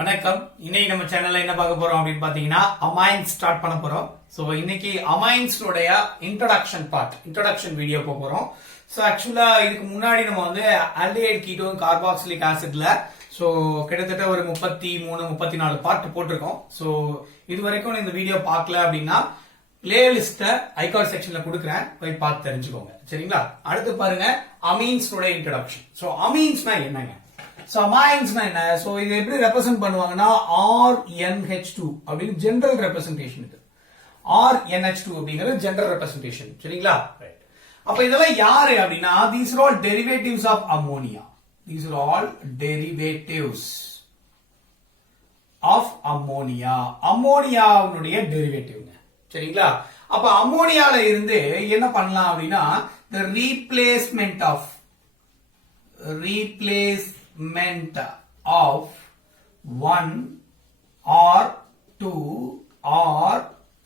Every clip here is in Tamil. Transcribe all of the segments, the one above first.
வணக்கம். இன்னைக்கு நம்ம சேனல்ல என்ன பார்க்க போறோம் அப்படின்னு பாத்தீங்கன்னா அமைன்ஸ் ஸ்டார்ட் பண்ண போறோம். சோ இன்னைக்கு அமைன்ஸ்னுடைய இன்ட்ரோடக்ஷன் வீடியோ போறோம். சோ ஆக்சுவலா இதுக்கு முன்னாடி நம்ம வந்து ஆல்டிஹைட் கீட்டோன் கார்பாக்சிலிக் ஆசிட்ல சோ கிட்டத்தட்ட ஒரு 33-34 பார்ட் போட்டிருக்கோம். சோ இது வரைக்கும் இந்த வீடியோ பார்க்கல அப்படின்னா பிளேலிஸ்ட ஐகார்ட் செக்ஷன்ல கொடுக்குறேன், போய் பார்த்து தெரிஞ்சுக்கோங்க. சரிங்களா? அடுத்து பாருங்க அமீன்ஸ்னுடைய இன்ட்ரோடக்ஷன். சோ அமீன்ஸ்னா என்னங்க? சோ அமைன்ஸ்னா என்ன? சோ இது எப்படி ரெப்ரசென்ட் பண்ணுவாங்கன்னா RNH2 அப்படின்னு ஜெனரல் ரெப்ரசன்டேஷன். இது RNH2 அப்படிங்கிறது ஜெனரல் ரெப்ரசன்டேஷன். சரிங்களா? அப்ப இதெல்லாம் யாரு அப்படின்னா these are all derivatives of ammonia. These are all derivatives of ammonia. அம்மோனியாவுடைய டெரிவேட்டிவ்ங்க. சரிங்களா? அப்ப அம்மோனியால இருந்து என்ன பண்ணலாம் அப்படின்னா the replacement of one or two or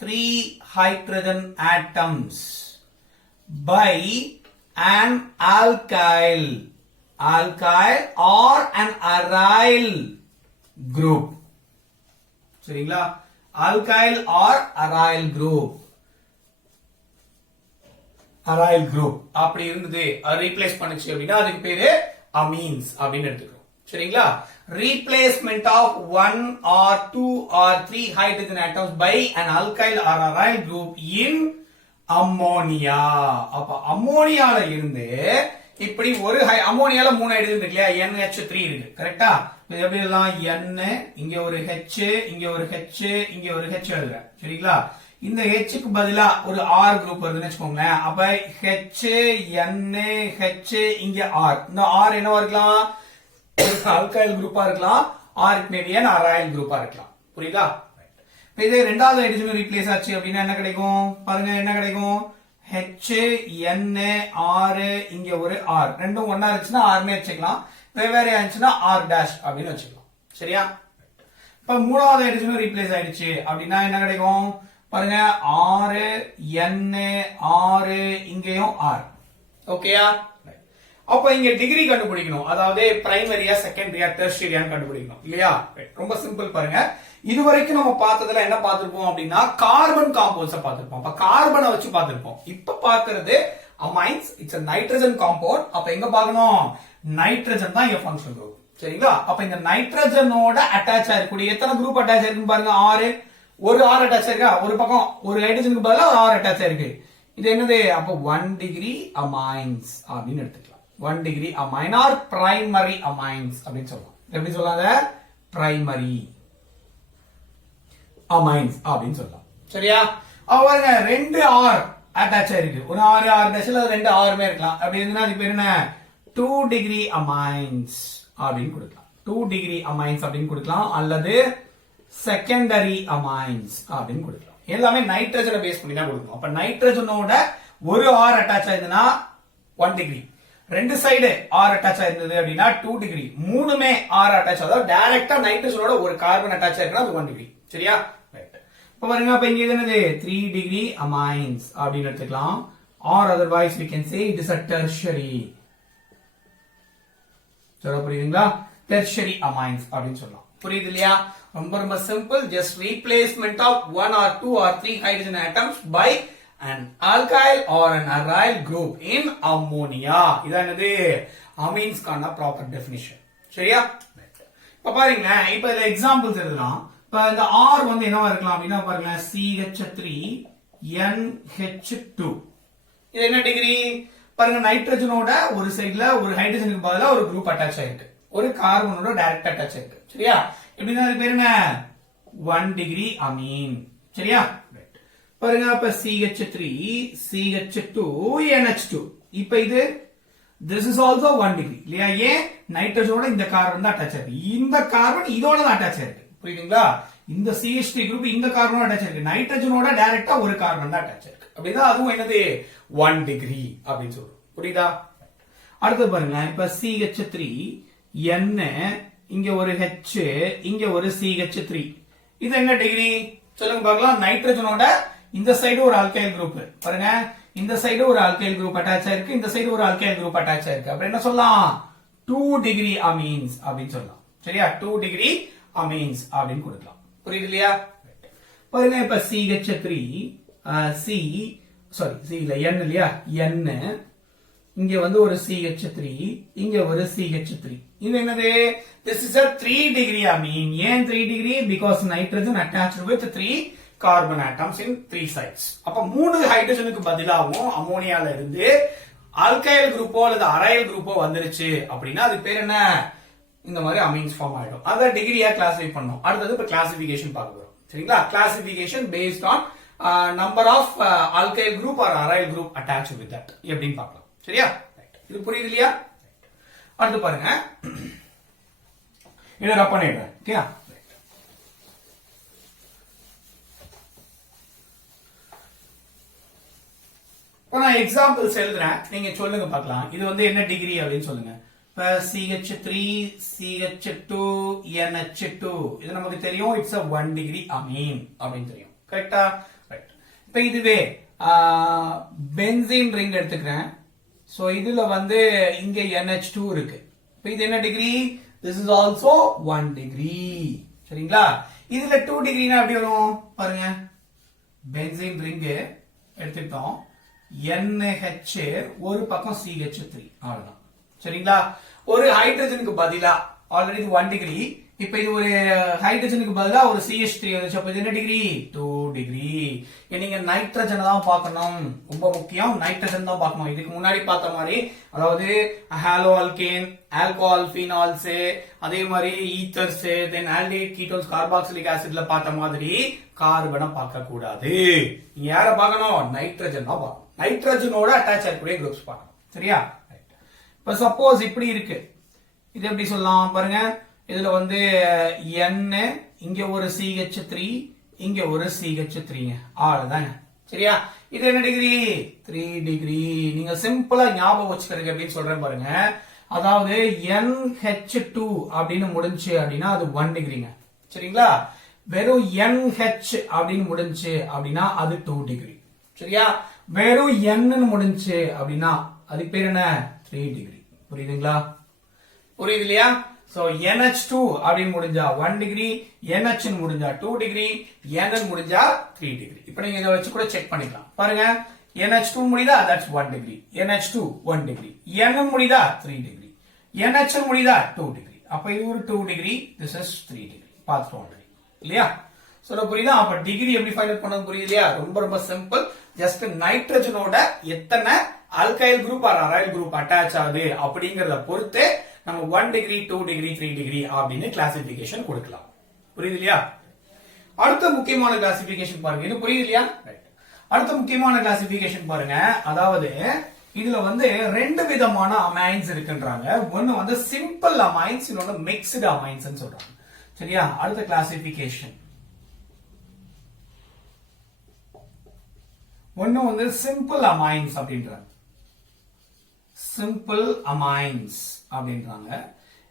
three hydrogen atoms by an alkyl or an aryl group. சரிங்களா? alkyl or aryl group அப்படி இருந்தது ரீப்ளேஸ் பண்ணுச்சு அப்படின்னா அதுக்கு பேரு amines அப்படின்னு எடுத்துக்கிறோம். சரிங்களா? replacement of one or two or three hydrogen atoms by an alkyl or aryl group in ammonia. அப்ப அம்மோனியால இருந்து இப்படி ஒரு அம்மோனியால 3 ஹைட்ரஜன் இருக்கு இல்லையா? NH3 இருக்கு. கரெக்ட்டா? இது எப்படி எல்லாம் N இங்க ஒரு H இங்க ஒரு H இங்க ஒரு H எழுதுறேன். சரிங்களா? இந்த H க்கு பதிலா ஒரு R குரூப் வருதுன்னு வெச்சுக்கோங்களேன். அப்ப H N H இங்க R. இந்த R என்னவா இருக்கலாம்? ஆல்கைல் குரூப்பா இருக்கலாம். R it may be an aryl குரூப்பா இருக்கலாம். புரியுதா? இப்போ இதே இரண்டாவது ஹைட்ரஜன் ரீப்ளேஸ் ஆச்சு அப்படினா என்ன கிடைக்கும்? பாருங்க என்ன கிடைக்கும்? H N R இங்க ஒரு R. ரெண்டும் ஒண்ணா இருந்துச்சுனா R னே வெச்சுக்கலாம். வெவ்வேறு ஆச்சுனா R dash அப்படினு வெச்சுக்கலாம். சரியா? இப்போ மூணாவது ஹைட்ரஜன் ரீப்ளேஸ் ஆயிடுச்சு அப்படினா என்ன கிடைக்கும்? பாருங்க R N R இங்கேயும் R. ஓகேயா? அப்ப இங்க டிகிரி கண்டுபிடிக்கணும். அதாவது பிரைமரியா செகண்டரியா டெர்ஷியரியா கண்டுபிடிக்கணும் இல்லையா? ரொம்ப சிம்பிள் பாருங்க. இதுவரைக்கும் நம்ம பார்த்ததுல என்ன பார்த்திருப்போம் அப்படின்னா கார்பன் காம்பவுண்ட்ஸ் பார்த்திருப்போம். அப்ப கார்பனை வச்சு பார்த்திருப்போம். இப்ப பார்க்கிறது amines. It's a nitrogen compound. அப்ப எங்க பார்க்கணும்? நைட்ரஜன் தான் இங்க ஃபங்க்ஷன் குரூப். சரிங்களா? அப்ப இந்த நைட்ரஜனோட அட்டாச் ஆயிருக்கூடிய எத்தனை குரூப் அட்டாச் ஆயிருக்குன்னு பாருங்க. 6. ஒரு R அட்டாச் ஆயிருக்கா? ஒரு பக்கம் ஒரு ஹைட்ரஜனுக்கு பதிலா ஒரு R அட்டாச் ஆயிருக்கு. இது என்னது? அப்ப 1 டிகிரி அமைன்ஸ் அப்படின்னு எடுத்துக்கலாம். 1 degree amine or primary amines அப்படின்னு சொல்லலாம். எப்படி சொல்லாத? பிரைமரி அமைன்ஸ் அப்படின்னு சொல்லலாம். சரியா? பாருங்க 2 R அட்டாச் ஆயிருக்கு. ஒரு R டேஷ்ல 2 Rமே இருக்கலாம். அப்படி இருந்தா அது பேர் என்ன? 2 டிகிரி அமைன்ஸ் அப்படின்னு கொடுக்கலாம். 2 டிகிரி அமைன்ஸ் அப்படின்னு கொடுக்கலாம். அல்லது செகண்டரி அமைன்ஸ் அப்படின்னு கொடுக்கலாம். எல்லாமே நைட்ரஜனை பேஸ் பண்ணி தான் கொடுக்கணும். அப்ப நைட்ரஜனோட ஒரு R அட்டாச் ஆயிருந்ததுன்னா 1 டிகிரி. ரெண்டு சைடு R அட்டாச் ஆயிருந்தது அப்படின்னா 2 டிகிரி. மூணுமே R அட்டாச், அதாவது டைரக்டா நைட்ரஜனோட ஒரு கார்பன் அட்டாச் ஆயிருக்குன்னா அது 1 டிகிரி. சரியா? ரைட். இப்ப பாருங்க, அப்ப இங்க என்னது? 3 டிகிரி அமைன்ஸ் அப்படின்னு எடுத்துக்கலாம். or otherwise we can say it is a tertiary. சொல்ல புரியுதுங்களா? tertiary amines அப்படின்னு சொல்லலாம். புரியுது இல்லையா? ரொம்ப ரொம்ப simple. Just replacement of 1 or 2 or 3 hydrogen atoms by an alkyl or an aryl group in ammonia. இதானது அமீன்ஸ்கான ப்ராப்பர் டெஃபினிஷன். சரியா? இப்ப பாருங்க, இப்ப இதுல எக்ஸாம்பிள்ஸ் எழுதலாம். இப்ப இந்த R வந்து என்னவா இருக்கலாம் அப்படின்னா பாருங்க CH3 NH2. இது என்ன டிகிரி? பாருங்க நைட்ரஜனோட ஒரு சைடுல ஒரு ஹைட்ரஜனுக்கு பதிலா ஒரு குரூப் அட்டாச் ஆயிருக்கு. ஒரு கார்பனோட டைரக்ட் அட்டாச் ஆயிருக்கு. சரியா? எப்படின்னா அது பேர் என்ன? 1 டிகிரி அமீன். சரியா? பாருங்க, அப்ப CH3 CH2 NH2. இப்ப இது this is also 1 டிகிரி இல்லையா? ஏன்? நைட்ரஜனோட இந்த கார்பன் தான் அட்டாச் ஆயிருக்கு. இந்த கார்பன் இதோட தான் அட்டாச் ஆயிருக்கு. புரியுதுங்களா? இந்த CH3 குரூப் இந்த கார்பனோட அட்டாச் ஆயிருக்கு. நைட்ரஜனோட டைரக்டா ஒரு கார்பன் தான் அட்டாச் ஆயிருக்கு. அப்படின்னா அதுவும் என்னது? 1 டிகிரி அப்படின்னு சொல்றோம். புரியுதா? அடுத்து பாருங்க, இப்ப CH3 N இங்க ஒரு H இங்க ஒரு CH3. இது என்ன டிகிரி சொல்லுங்க பார்க்கலாம். நைட்ரஜனோட இந்த சைடு ஒரு ஆல்கைல் குரூப் பாருங்க, இந்த சைடு ஒரு ஆல்கைல் குரூப் அட்டாச் ஆயிருக்கு, இந்த சைடு ஒரு ஆல்கைல் குரூப் அட்டாச் ஆயிருக்கு. அப்ப என்ன சொல்லலாம்? 2 டிகிரி அமீன்ஸ் அப்படின்னு சொல்லலாம். சரியா? 2 டிகிரி அமீன்ஸ் அப்படின்னு கொடுக்கலாம். புரியுது இல்லையா? பாருங்க இப்ப CH3 C இல்ல N இல்லையா, N இங்க வந்து ஒரு CH3, இங்க ஒரு CH3. இது என்னது? This is a 3 degree amine. ஏன் 3 degree? Because nitrogen attached with 3 carbon atoms in 3 sides. அப்ப 3 ஹைட்ரஜனுக்கு பதிலாவும் அமோனியால இருந்து ஆல்கைல் குரூப்போ அல்லது அரைல் குரூப்போ வந்துருச்சு அப்படின்னா அது பேர் என்ன? இந்த மாதிரி அமீன்ஸ் ஃபார்ம் ஆயிடும். அத டிகிரியா கிளாசிஃபை பண்ணோம். அடுத்தது இப்ப கிளாசிஃபிகேஷன் பார்க்க போறோம். சரிங்களா? Classification based on number of alkyl group or aryl group attached with that எப்படின்னு பார்க்கலாம். சரியா? இது புரியுது இல்லையா? அடுத்து பாருங்க, இதை ரப் பண்ணிடுறேன். ஓகே, நான் எக்ஸாம்பிள்ஸ் எழுதுறேன், நீங்க சொல்லுங்க பார்க்கலாம். இது வந்து என்ன டிகிரி அப்படின்னு சொல்லுங்க. இப்ப CH3 CH2 NH2 இது நமக்கு தெரியும், இட்ஸ் a 1 degree amine அப்படின்னு தெரியும். கரெக்டா? ரைட். இப்ப இதுவே பென்சீன் ரிங் எடுத்துக்கிறேன். சோ இதுல வந்து இங்க NH2 இருக்கு. இப்ப இது என்ன degree? This is also 1 degree. சரிங்களா? இதுல 2 டிகிரினா எப்படி வரும் பாருங்க. பென்சீன் ரிங் எடுத்துட்டோம், NH ஒரு பக்கம் CH3 அவ்வளவுதான். சரிங்களா? ஒரு ஹைட்ரஜனுக்கு பதிலா ஆல்ரெடி இது 1 டிகிரி, இப்ப இது ஒரு ஹைட்ரஜனுக்கு பதிலா ஒரு CH3 வந்துச்சு. அப்ப இது என்ன டிகிரி? 2 டிகிரி. நீங்க நைட்ரஜன் தான் பார்க்கணும், ரொம்ப முக்கியம். நைட்ரஜன் தான் பார்க்கணும். இதுக்கு முன்னாடி பார்த்த மாதிரி, அதாவது ஹாலோ ஆல்கேன், ஆல்கோஹால் ஃபீனால்ஸ், அதே மாதிரி ஈத்தர்ஸ், தென் ஆல்டிஹைட் கீட்டோன்ஸ், கார்பாக்சிலிக் ஆசிட்ல பார்த்த மாதிரி கார்பனை பார்க்க கூடாது. நீங்க யார பார்க்கணும்? நைட்ரஜன் தான் பார்க்கணும். நைட்ரஜனோட அட்டாச் ஆகக்கூடிய குரூப்ஸ் பார்க்கணும். சரியா? இப்ப சப்போஸ் இப்படி இருக்கு, இது எப்படி சொல்லலாம் பாருங்க. இதுல வந்து N, இங்க ஒரு CH3, இங்க ஒரு CH3, அவ்வளவுதாங்க. சரியா? இது என்ன டிகிரி? 3 டிகிரி. நீங்க சிம்பிளா ஞாபகம் வச்சுக்கிறீங்க அப்படின்னு சொல்றேன் பாருங்க. அதாவது NH2 அப்படின்னு முடிஞ்சு அப்படின்னா அது 1 டிகிரிங்க. சரிங்களா? வெறும் NH அப்படின்னு முடிஞ்சு அப்படின்னா அது 2 டிகிரி. சரியா? வெறும் N முடிஞ்சு அப்படின்னா அதுக்கு பேர் என்ன? 3 டிகிரி. புரியுதுங்களா? புரியுது இல்லையா? சோ NH2 அப்படின்னு முடிஞ்சா 1 டிகிரி, NH முடிஞ்சா 2 டிகிரி, NN முடிஞ்சா 3 டிகிரி. இப்போ நீங்க இத வச்சு கூட செக் பண்ணிக்கலாம். பாருங்க, NH2 முடியுதா? that's 1 degree. NH2 1 degree. NN முடியுதா? 3 டிகிரி. NH முடியுதா? 2 டிகிரி. அப்ப இது ஒரு 2 டிகிரி, this is 3 டிகிரி. பார்த்துட்டோம் ஆல்ரெடி. இல்லையா? சோ புரியுதா? அப்ப டிகிரி எப்படி ஃபைண்ட் அவுட் பண்ணது புரியுது இல்லையா? ரொம்ப ரொம்ப சிம்பிள். ஜஸ்ட் நைட்ரஜனோட எத்தனை alkyl group or aryl group attach ஆகுது அப்படிங்கறத பொறுத்து நம்ம 1 டிகிரி, 2 டிகிரி, 3 டிகிரி அப்படின்னு கிளாசிபிகேஷன் கொடுக்கலாம். புரியுது இல்லையா? அடுத்த முக்கியமான கிளாசிபிகேஷன் பாருங்க. இது புரியுது இல்லையா? அடுத்த முக்கியமான கிளாசிபிகேஷன் பாருங்க. அதாவது இதுல வந்து 2 விதமான அமைன்ஸ் இருக்குன்றாங்க. ஒன்னு வந்து சிம்பிள் அமைன்ஸ், இன்னொன்னு மிக்ஸ்டு அமைன்ஸ் சொல்றாங்க. சரியா? அடுத்த கிளாசிபிகேஷன் ஒன்னு வந்து சிம்பிள் அமைன்ஸ் அப்படின்றாங்க. சிம்பிள் அமைன்ஸ் அப்படின்றாங்க.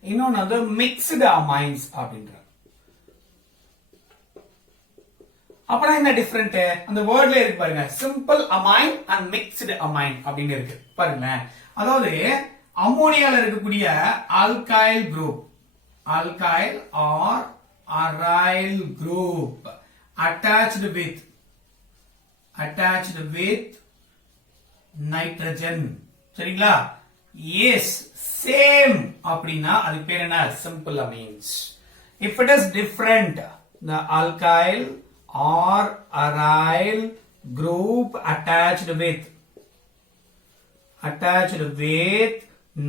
இன்னொன்னு வந்து மிக்ஸ்டு அமைன்ஸ் அப்படின்றாங்க. அப்புறம் என்ன டிஃபரெண்ட்? அந்த வேர்ட்ல இருக்கு பாருங்க, simple amine and mixed amine அப்படின்னு இருக்கு பாருங்க. அதாவது அமோனியால இருக்கக்கூடிய alkyl group, alkyl R aryl group attached with nitrogen. சரிங்களா? எஸ் சேம் அப்படின்னா அதுக்கு பேர் என்ன? Simple amines. If it is different, the alkyl or aryl group attached with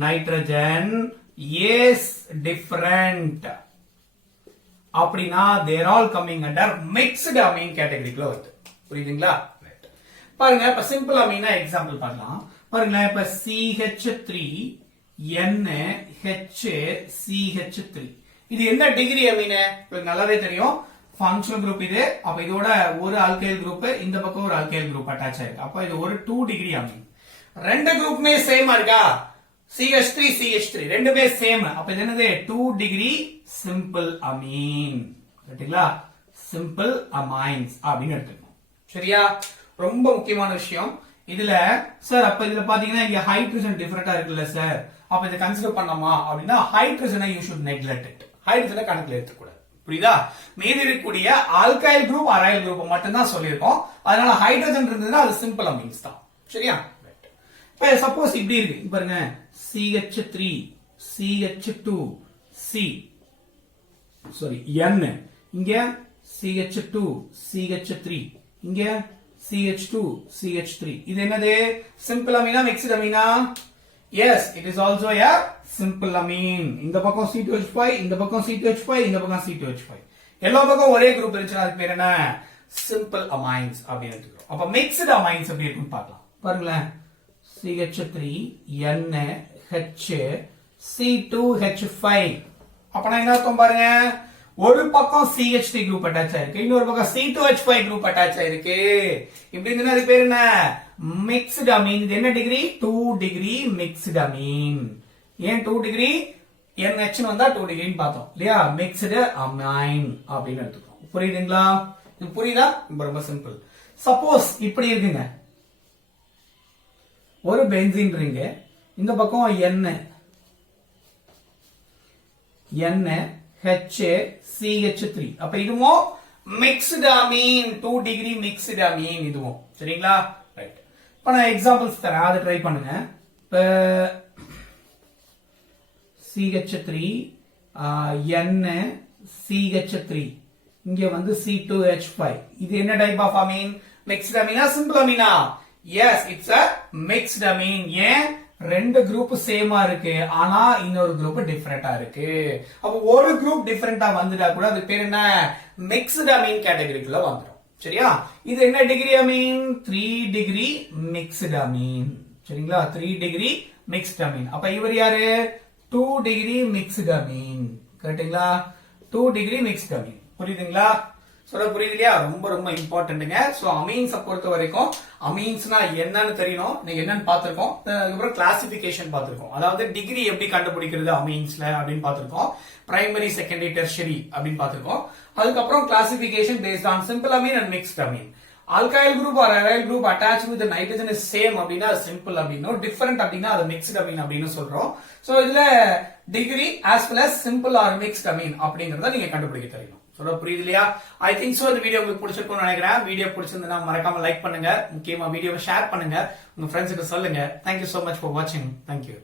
nitrogen is different அப்படின்னா they are all coming under mixed amine category-க்குள்ள வருது. புரியுதுங்களா? பாருங்க, இப்ப சிம்பிள் அமீனா எக்ஸாம்பிள் பார்க்கலாம். பாருங்க, இப்ப CH3 NHCH3 இது என்ன டிகிரி அமீன்? நல்லாவே தெரியும், ஃபங்க்ஷனல் குரூப் இது. அப்ப இதோட ஒரு ஆல்கைல் குரூப், இந்த பக்கம் ஒரு ஆல்கைல் குரூப் அட்டாச் ஆயிருக்கு. அப்ப இது ஒரு 2 டிகிரி அமீன். ரெண்டு குரூப்புமே சேமா இருக்கா? CH3 CH3 ரெண்டுமே சேம். அப்ப இது என்னது? 2 டிகிரி சிம்பிள் அமீன். சரிங்களா? சிம்பிள் அமைன்ஸ் அப்படின்னு எடுத்துக்கணும். சரியா? ரொம்ப முக்கியமான விஷயம் இதுல. சார் அப்ப இதுல பாத்தீங்கன்னா இங்க ஹைட்ரஜன் டிஃபரெண்டா இருக்குல்ல சார், அப்ப இதை கன்சிடர் பண்ணோமா அப்படின்னா ஹைட்ரஜனை யூ ஷுட் நெக்லெக்ட் இட். ஹைட்ரஜனை கணக்குல எடுத்துக்கூடாது. புரியுதா? மீதி இருக்கக்கூடிய ஆல்கைல் குரூப் அரைல் குரூப் மட்டும் தான் சொல்லியிருக்கோம். அதனால ஹைட்ரஜன் இருந்ததுன்னா அது சிம்பிள் அமீன்ஸ் தான். சரியா? இப்ப சப்போஸ் இப்படி இருக்கு பாருங்க, CH3 CH2 C sorry N, இங்க CH2 CH3, இங்க CH2 CH3. இது என்னது? சிம்பிள் அமீனா மிக்ஸ்ட் அமீனா? Yes, it is also a simple amine. இந்த பக்கம் C2H5, இந்த பக்கம் C2H5, இந்த பக்கம் C2H5. எல்லா பக்கம் ஒரே குரூப் இருந்துச்சுன்னா அதுக்கு பேர் என்ன? சிம்பிள் அமைன்ஸ் அப்படின்னு எடுத்துக்கிறோம். அப்ப மிக்ஸ்ட் அமைன்ஸ் எப்படி இருக்குன்னு பார்க்கலாம். பாருங்களேன், CH3 NH C2H5. அப்பனா என்ன அர்த்தம் பாருங்க, ஒரு பக்கம் CH3 குரூப் அட்டாச் ஆயிருக்கு, இன்னொரு பக்கம் C2H5 குரூப் அட்டாச் ஆயிருக்கு. இப்படி இருந்தா அது பேர் என்ன? மிக்ஸ்ட் அமீன். இது என்ன டிகிரி? 2 degree mixed amine. ஏன் 2 டிகிரி? NH வந்தா 2 டிகிரின்னு பார்த்தோம் இல்லையா? மிக்ஸ்டு அமைன் அப்படின்னு எடுத்துக்கிறோம். புரியுதுங்களா? இது புரியுதா? ரொம்ப சிம்பிள். சப்போஸ் இப்படி இருக்குங்க, ஒரு பென்சீன் ரிங், இந்த பக்கம் NHCH3. அப்ப இதுவும் mixed amine, 2 degree mixed amine இதுவும். சரிங்களா? ரைட். இப்ப நான் எக்ஸாம்பிள்ஸ் தரேன், அதை ட்ரை பண்ணுங்க. இப்ப CH3 NCH3, இங்க வந்து C2H5. இது என்ன டைப் ஆஃப் அமீன்? மிக்ஸ்ட் அமீனா சிம்பிள் அமீனா? Yes, it's a mixed amine. ஏன்? ரெண்டு குரூப் சேமா இருக்கு, ஆனா இன்னொரு குரூப் டிஃபரெண்டா இருக்கு. அப்ப ஒரு குரூப் டிஃபரெண்டா வந்துட்டா கூட அது பேர் என்ன? மிக்ஸ்ட் அமீன் கேட்டகரிக்குள்ள வந்துடும். சரியா? இது என்ன degree amine? 3 degree mixed amine. சரிங்களா? 3 டிகிரி மிக்ஸ்ட் அமீன். அப்ப இவர் யாரு? 2 டிகிரி மிக்ஸ்ட் அமீன். கரெக்ட்டுங்களா? 2 டிகிரி மிக்ஸ்ட் அமீன். புரியுதுங்களா? சொல்ல புரியுது இல்லையா? ரொம்ப ரொம்ப இம்பார்ட்டன்ட்ங்க. சோ அமீன்ஸை பொறுத்த வரைக்கும் அமீன்ஸ்னா என்னன்னு தெரியணும். நீங்க என்னன்னு பார்த்திருக்கோம். அதுக்கப்புறம் கிளாசிபிகேஷன் பார்த்திருக்கோம். அதாவது டிகிரி எப்படி கண்டுபிடிக்கிறது அமீன்ஸ்ல அப்படின்னு பார்த்திருக்கோம். பிரைமரி, செகண்டரி, டெர்ஷரி அப்படின்னு பார்த்திருக்கோம். அதுக்கப்புறம் classification based on simple amine and mixed amine. Alkyl group or aryl group attach with nitrogen is same அப்படின்னா சிம்பிள் அப்படின்னும், டிஃபரெண்ட் அப்படின்னா அது மிக்ஸ்ட் அமீன் அப்படின்னு சொல்றோம். சோ இதுல degree as well as simple or mixed amine அப்படிங்கறத நீங்க கண்டுபிடிக்க தெரியணும். சொல்ல புரியுது இல்லையா? I think so. இந்த வீடியோ உங்களுக்கு பிடிச்சிருக்கும்னு நினைக்கிறேன். வீடியோ பிடிச்சிருந்தா மறக்காம லைக் பண்ணுங்க, முக்கியமா வீடியோவை ஷேர் பண்ணுங்க, உங்க ஃப்ரெண்ட்ஸுக்கு சொல்லுங்க. தேங்க்யூ சோ மச் ஃபார் வாட்சிங். தேங்க்யூ.